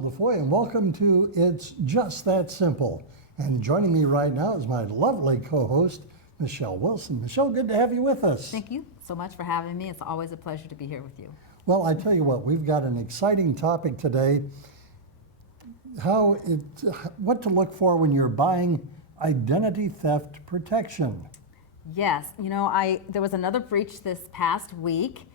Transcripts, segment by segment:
Bill DeFoi, and welcome to It's Just That Simple. And joining me right now is my lovely co-host, Michele Wilson. Michele, good to have you with us. Thank you so much for having me. It's always a pleasure to be here with you. Well, I tell you what, we've got an exciting topic today. What to look for when you're buying identity theft protection. Yes, there was another breach this past week,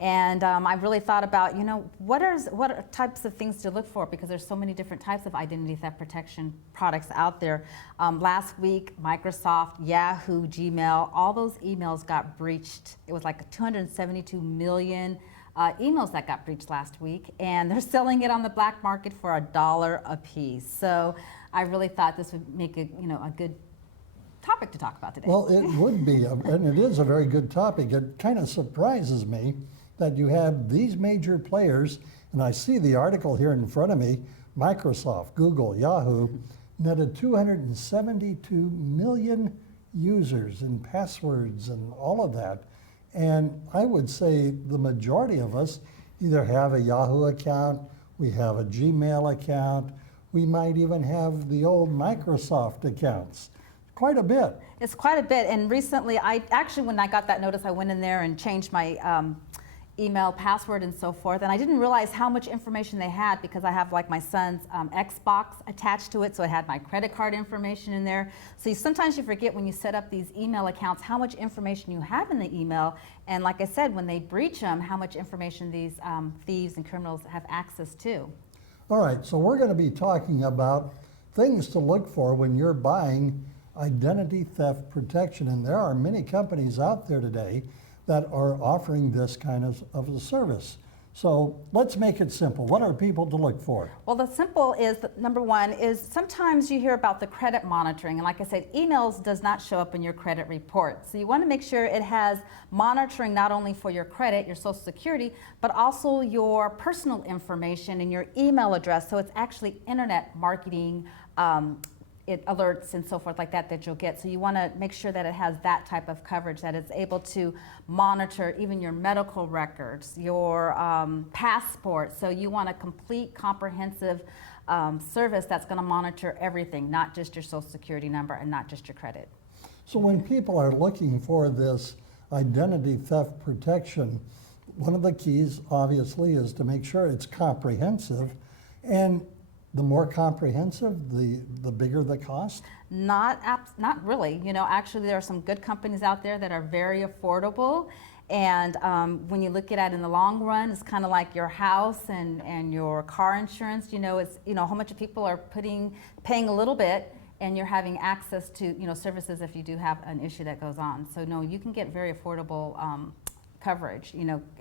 and I really thought about, what are types of things to look for, because there's so many different types of identity theft protection products out there. Last week, Microsoft, Yahoo, Gmail, all those emails got breached. It was like 272 million emails that got breached last week, and they're selling it on the black market for $1 a piece. So I really thought this would make a good topic to talk about today. Well, it would be, and it is a very good topic. It kind of surprises me that you have these major players, and I see the article here in front of me, Microsoft, Google, Yahoo, netted 272 million users and passwords and all of that. And I would say the majority of us either have a Yahoo account, we have a Gmail account, we might even have the old Microsoft accounts. Quite a bit. It's quite a bit. And recently, when I got that notice, I went in there and changed my email password and so forth. And I didn't realize how much information they had, because I have like my son's Xbox attached to it. So it had my credit card information in there. So sometimes you forget when you set up these email accounts how much information you have in the email. And like I said, when they breach them, how much information these thieves and criminals have access to. All right, so we're going to be talking about things to look for when you're buying identity theft protection. And there are many companies out there today that are offering this kind of a service. So let's make it simple. What are people to look for? Well, the simple is, number one, is sometimes you hear about the credit monitoring. And like I said, emails does not show up in your credit report. So you want to make sure it has monitoring not only for your credit, your Social Security, but also your personal information and your email address. So it's actually internet marketing alerts and so forth like that you'll get. So you want to make sure that it has that type of coverage, that it's able to monitor even your medical records, your passport. So you want a complete, comprehensive service that's going to monitor everything, not just your Social Security number and not just your credit. So when people are looking for this identity theft protection, one of the keys obviously is to make sure it's comprehensive. And the more comprehensive, the bigger the cost? Not really. Actually, there are some good companies out there that are very affordable. And when you look at it in the long run, it's kind of like your house and your car insurance. It's how much people are paying a little bit, and you're having access to services if you do have an issue that goes on. So no, you can get very affordable coverage,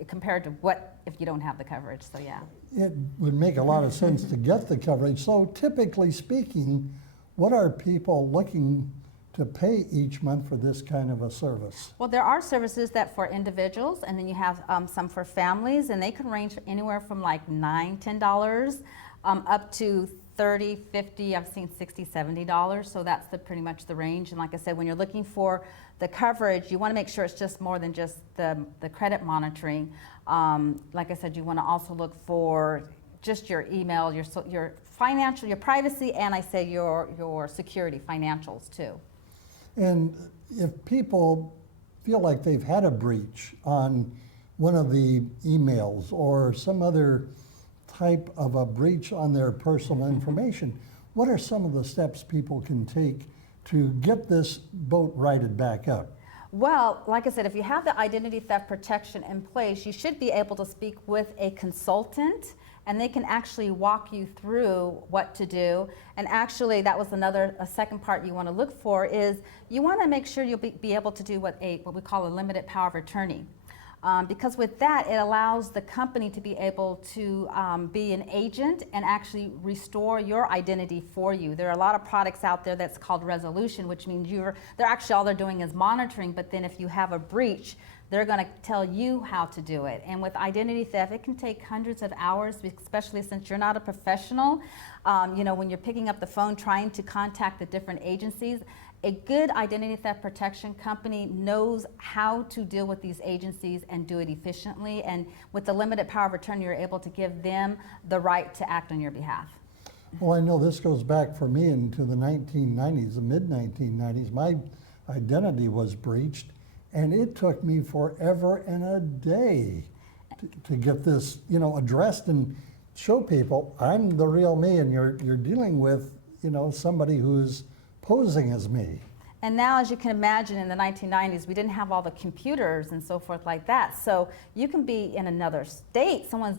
compared to what if you don't have the coverage. So yeah. It would make a lot of sense to get the coverage. So typically speaking, what are people looking to pay each month for this kind of a service? Well, there are services that for individuals, and then you have some for families, and they can range anywhere from like $9, $10 up to $30, $50, I've seen $60, $70. So that's pretty much the range. And like I said, when you're looking for the coverage, you want to make sure it's just more than just the credit monitoring. Like I said, you want to also look for just your email, your financial, your privacy, and I say your security, financials too. And if people feel like they've had a breach on one of the emails or some other type of a breach on their personal information, what are some of the steps people can take to get this boat righted back up? Well, like I said, if you have the identity theft protection in place, you should be able to speak with a consultant, and they can actually walk you through what to do. And actually, that was a second part you want to look for, is you want to make sure you'll be able to do what we call a limited power of attorney. Because with that, it allows the company to be able to be an agent and actually restore your identity for you. There are a lot of products out there that's called resolution, which means they're actually, all they're doing is monitoring, but then if you have a breach, they're going to tell you how to do it. And with identity theft, it can take hundreds of hours, especially since you're not a professional. When you're picking up the phone trying to contact the different agencies, a good identity theft protection company knows how to deal with these agencies and do it efficiently. And with the limited power of attorney, you're able to give them the right to act on your behalf. Well, I know this goes back for me into the 1990s, the mid-1990s. My identity was breached, and it took me forever and a day to get this, addressed and show people I'm the real me, and you're dealing with, somebody who's posing as me. And now, as you can imagine, in the 1990s, we didn't have all the computers and so forth like that. So you can be in another state, someone's,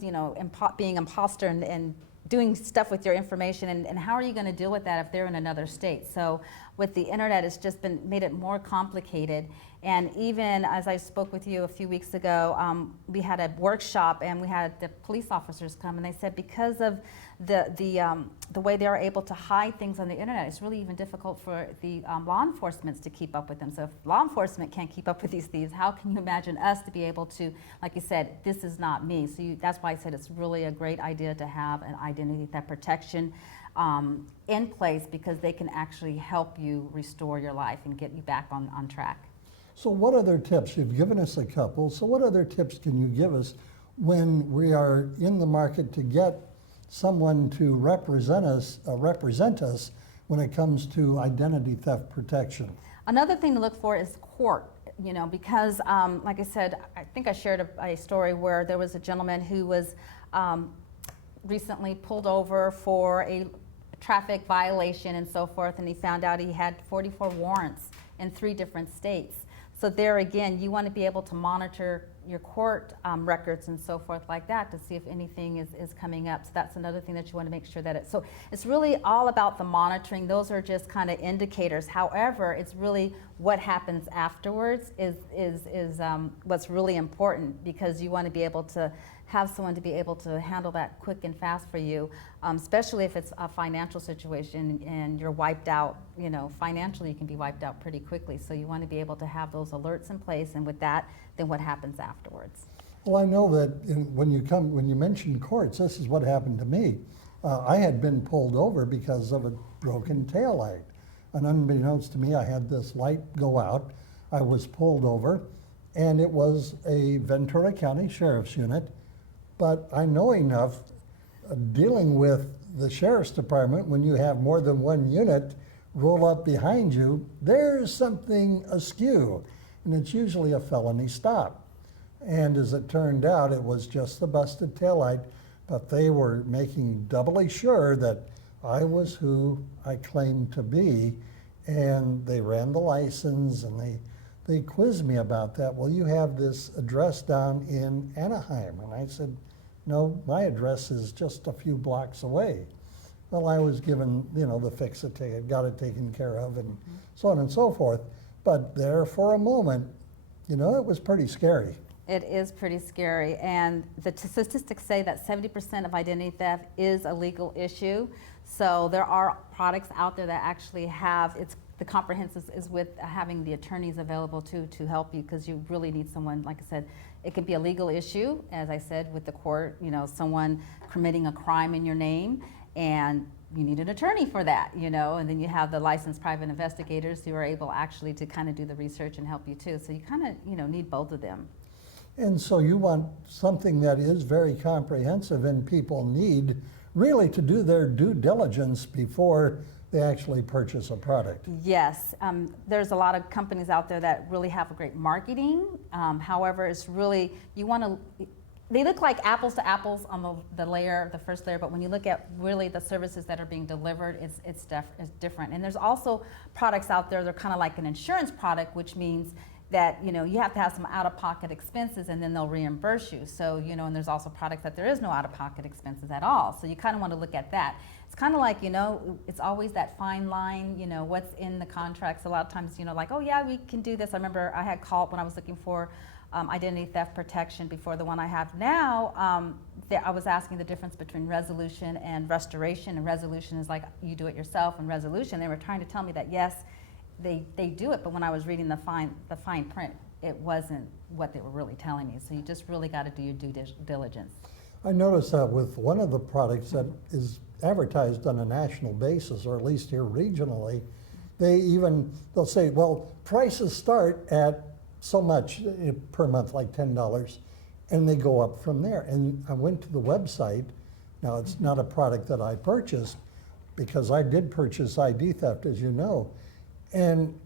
being imposter and doing stuff with your information, and how are you going to deal with that if they're in another state? So with the internet, it's just made it more complicated. And even as I spoke with you a few weeks ago, we had a workshop and we had the police officers come, and they said because of the way they are able to hide things on the internet, it's really even difficult for the law enforcement to keep up with them. So if law enforcement can't keep up with these thieves, how can you imagine us to be able to, like you said, this is not me. So that's why I said it's really a great idea to have an identity theft protection in place, because they can actually help you restore your life and get you back on track. So what other tips? You've given us a couple. So what other tips can you give us when we are in the market to get someone to represent us when it comes to identity theft protection? Another thing to look for is court, because like I said, I think I shared a story where there was a gentleman who was recently pulled over for a traffic violation and so forth, and he found out he had 44 warrants in 3 different states. So there again, you want to be able to monitor your court records and so forth like that to see if anything is coming up. So that's another thing that you want to make sure that so it's really all about the monitoring. Those are just kind of indicators. However, it's really what happens afterwards is what's really important, because you want to be able to have someone to be able to handle that quick and fast for you, especially if it's a financial situation and you're wiped out. Financially you can be wiped out pretty quickly. So you want to be able to have those alerts in place, and with that, then what happens afterwards. Well, I know that when you mention courts, this is what happened to me. I had been pulled over because of a broken taillight. And unbeknownst to me, I had this light go out. I was pulled over, and it was a Ventura County Sheriff's unit. But I know enough, dealing with the Sheriff's Department, when you have more than one unit roll up behind you, there's something askew, and it's usually a felony stop. And as it turned out, it was just the busted taillight, but they were making doubly sure that I was who I claimed to be, and they ran the license, and they quizzed me about that. Well, you have this address down in Anaheim. And I said, no, my address is just a few blocks away. Well, I was given, the fix-it ticket, got it taken care of, and so on and so forth. But there for a moment, it was pretty scary. It is pretty scary. And the statistics say that 70% of identity theft is a legal issue. So there are products out there that actually have, the comprehensive is with having the attorneys available to help you, because you really need someone, like I said, it could be a legal issue, as I said, with the court, someone committing a crime in your name, and you need an attorney for that, and then you have the licensed private investigators who are able actually to kind of do the research and help you too. So you kind of, need both of them. And so you want something that is very comprehensive, and people need really to do their due diligence before they actually purchase a product. Yes, there's a lot of companies out there that really have a great marketing. However, it's really, they look like apples to apples on the first layer, but when you look at really the services that are being delivered, it's different. And there's also products out there that are kind of like an insurance product, which means that you have to have some out-of-pocket expenses, and then they'll reimburse you. So and there's also products that there is no out-of-pocket expenses at all. So you kind of want to look at that. It's kind of like it's always that fine line. What's in the contracts. A lot of times like, oh yeah, we can do this. I remember I had called when I was looking for identity theft protection before the one I have now. I was asking the difference between resolution and restoration. And resolution is like you do it yourself, and resolution, they were trying to tell me that yes, they do it, but when I was reading the fine print, it wasn't what they were really telling me. So you just really got to do your due diligence. I noticed that with one of the products that is advertised on a national basis, or at least here regionally, they'll say, well, prices start at so much per month, like $10, and they go up from there. And I went to the website. Now, it's not a product that I purchased, because I did purchase ID theft, as you know. And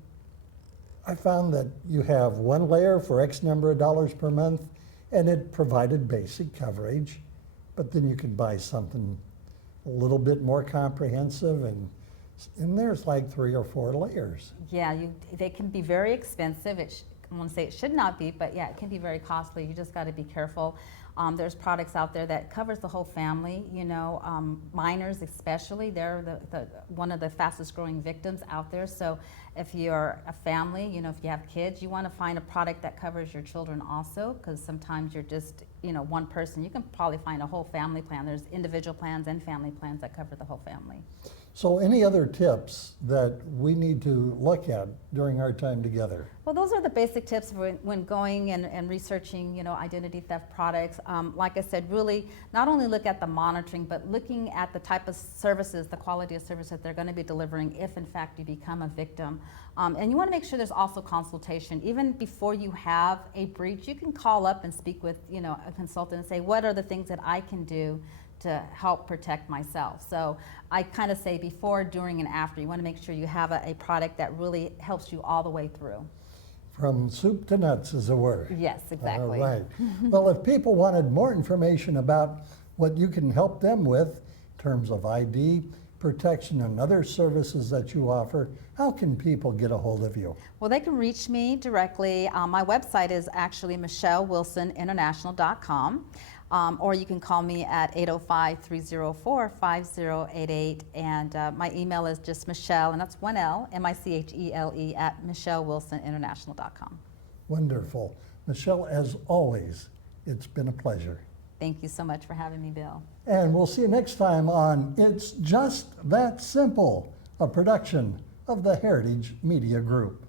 I found that you have one layer for X number of dollars per month, and it provided basic coverage. But then you could buy something a little bit more comprehensive, and there's like 3 or 4 layers. Yeah, they can be very expensive. I want to say it should not be, but yeah, it can be very costly. You just got to be careful. There's products out there that covers the whole family, you know, minors especially. They're one of the fastest growing victims out there. So if you're a family, you know, if you have kids, you want to find a product that covers your children also, because sometimes you're just, you know, one person. You can probably find a whole family plan. There's individual plans and family plans that cover the whole family. So any other tips that we need to look at during our time together? Well, those are the basic tips when going and researching, you know, identity theft products. Like I said, really not only look at the monitoring, but looking at the type of services, the quality of service that they're going to be delivering if in fact you become a victim. And you want to make sure there's also consultation. Even before you have a breach, you can call up and speak with, you know, a consultant and say, what are the things that I can do to help protect myself? So I kind of say before, during, and after. You want to make sure you have a product that really helps you all the way through. From soup to nuts, as it were. Yes, exactly. All right. Well, if people wanted more information about what you can help them with in terms of ID protection and other services that you offer, how can people get a hold of you? Well, they can reach me directly. My website is actually MicheleWilsonInternational.com. Or you can call me at 805-304-5088, and my email is just Michele, and that's one L, Michele at MicheleWilsonInternational.com. Wonderful. Michele, as always, it's been a pleasure. Thank you so much for having me, Bill. And we'll see you next time on It's Just That Simple, a production of the Heritage Media Group.